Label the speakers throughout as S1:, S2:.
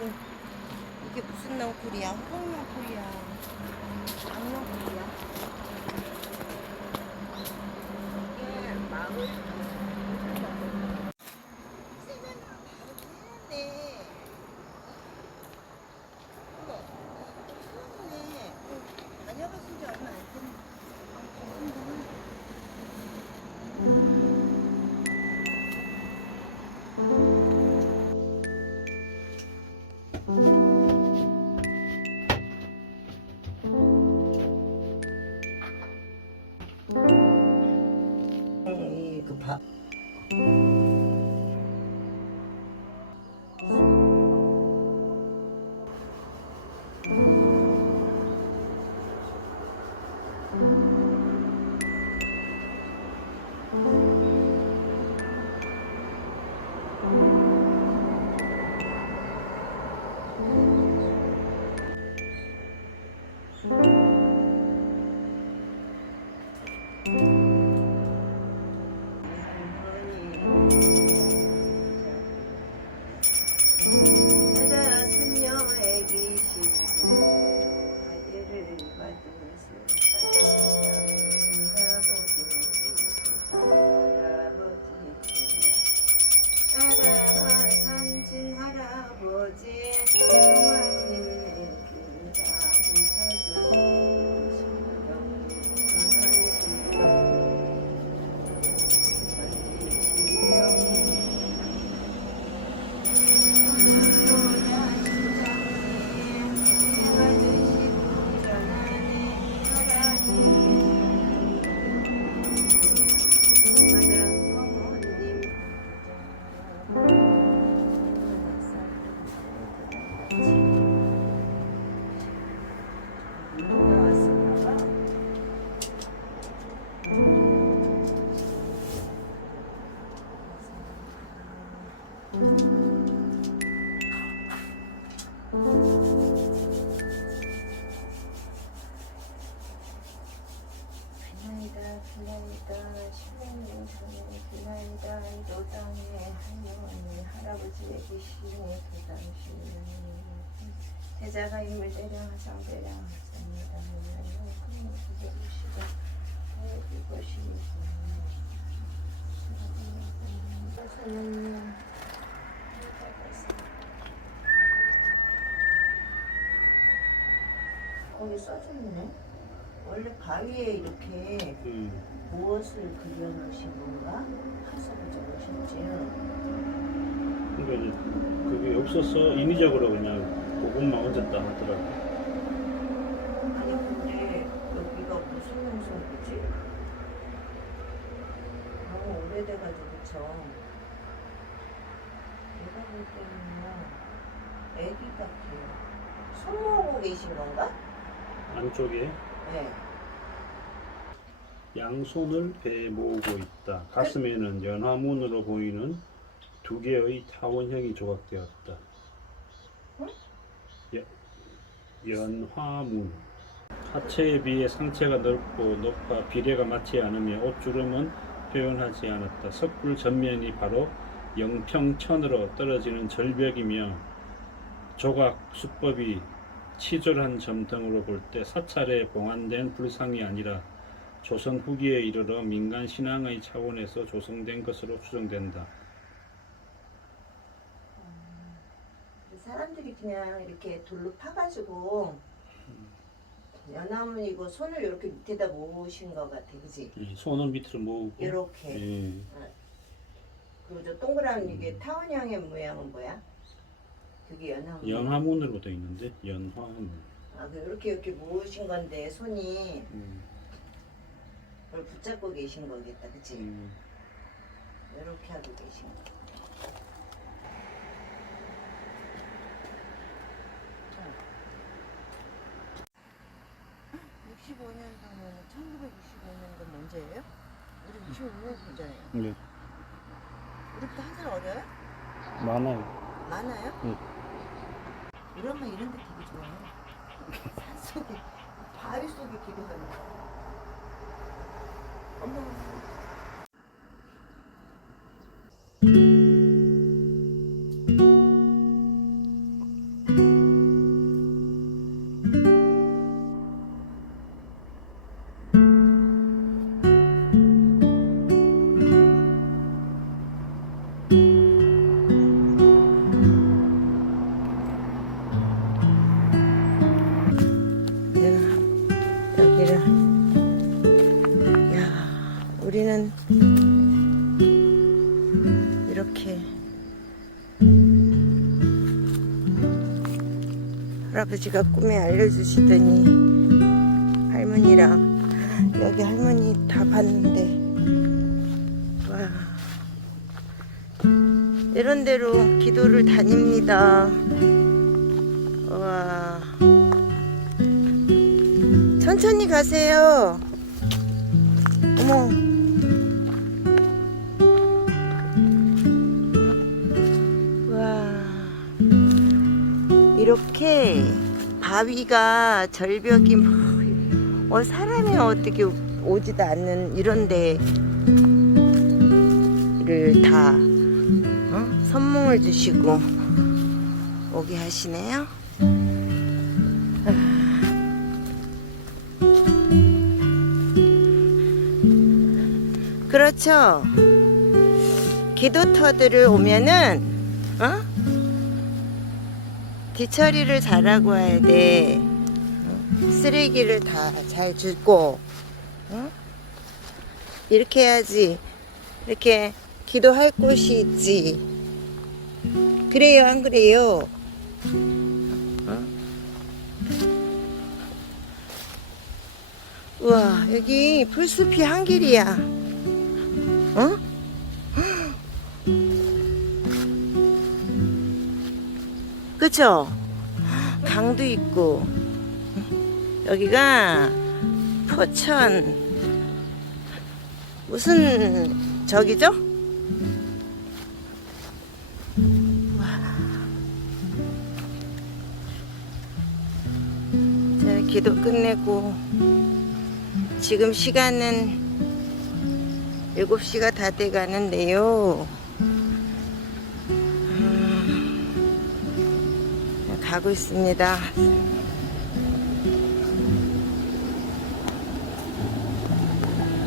S1: 이게 무슨 넝쿨이야? 호박 넝쿨이야. 악넝쿨이야. 내 할머니 할아버지의 계시는 그 당시 제자가 하십니다 큰 기대주시고 이것이 사장님 거기 써져있네 원래 바위에 이렇게
S2: 음.
S1: 무엇을 그려놓으신 건가? 화석을 적으셨지.
S2: 그러니까 이제 그게 없어서 인위적으로 그냥 그것만 얹었다 하더라고.
S1: 아니 근데 여기가 무슨 명소이지? 너무 오래돼가지고 그쵸? 내가 볼 때는요 애기 같아요. 손 모으고 계신 건가?
S2: 안쪽에
S1: 네.
S2: 양손을 배에 모으고 있다. 가슴에는 연화문으로 보이는 두 개의 타원형이 조각되었다. 연화문. 하체에 비해 상체가 넓고 높아 비례가 맞지 않으며 옷주름은 표현하지 않았다. 석굴 전면이 바로 영평천으로 떨어지는 절벽이며 조각 수법이 치졸한 점 등으로 볼 때 사찰에 봉안된 불상이 아니라 조선 후기에 이르러 민간 신앙의 차원에서 조성된 것으로 추정된다.
S1: 사람들이 그냥 이렇게 돌로 파가지고 연화문이고 손을 이렇게 밑에다 모으신 것 같아, 그지?
S2: 예, 손을 밑으로 모으고
S1: 이렇게.
S2: 예,
S1: 그리고 저 동그란 이게 타원형의 모양은 뭐야? 그게 연화문.
S2: 연화문으로 되어 있는데 연화문.
S1: 아, 그 이렇게 이렇게 모으신 건데 손이
S2: 음,
S1: 그걸 붙잡고 계신 거겠다, 그치?
S2: 음,
S1: 이렇게 하고 계신 거. 65년도면 1965년도 언제예요? 우리 65년도잖아요.
S2: 네,
S1: 우리보다 한 살 어려요?
S2: 많아요.
S1: 많아요?
S2: 응.
S1: 우리 엄마 이런 데 되게 좋아해. 산 속에, 바위 속에 기도하는 거. 여기를. 야 우리는 이렇게 할아버지가 꿈에 알려주시더니 할머니랑 여기 할머니 다 봤는데 와. 이런대로 기도를 다닙니다. 와. 천천히 가세요. 어머. 와. 이렇게 바위가 절벽이 막 어, 사람이 어떻게 오지도 않는 이런 데를 다 어? 선몽을 주시고 오게 하시네요. 그렇죠. 기도터들을 오면은 어? 뒤처리를 잘하고 와야 돼. 어? 쓰레기를 다잘 주고 어? 이렇게 해야지. 이렇게 기도할 곳이 있지. 그래요, 안 그래요? 어? 우와, 여기 풀숲이 한 길이야. 그쵸? 강도 있고 여기가 포천 무슨 저기죠? 와. 자, 기도 끝내고 지금 시간은 7시가 다 돼 가는데요. 가고 있습니다.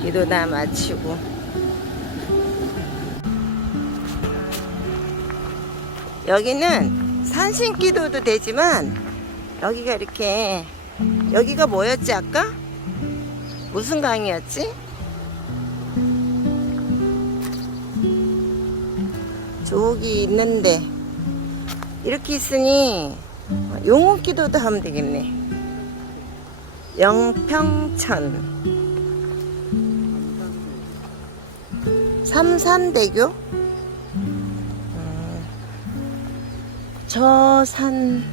S1: 기도 다 마치고. 여기는 산신 기도도 되지만 여기가 이렇게 여기가 뭐였지 아까? 무슨 강이었지? 저기 있는데 이렇게 있으니 용호 기도도 하면 되겠네. 영평천 삼산대교 음, 저산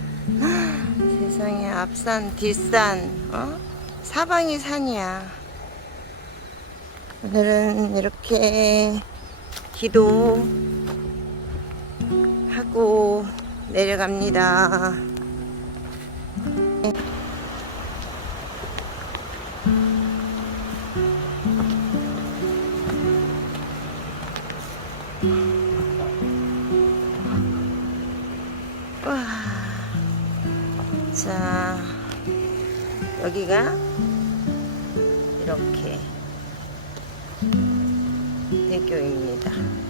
S1: 세상에 앞산 뒷산 어? 사방이 산이야 오늘은 이렇게 기도 하고 내려갑니다. 와, 자, 여기가 이렇게 대교입니다.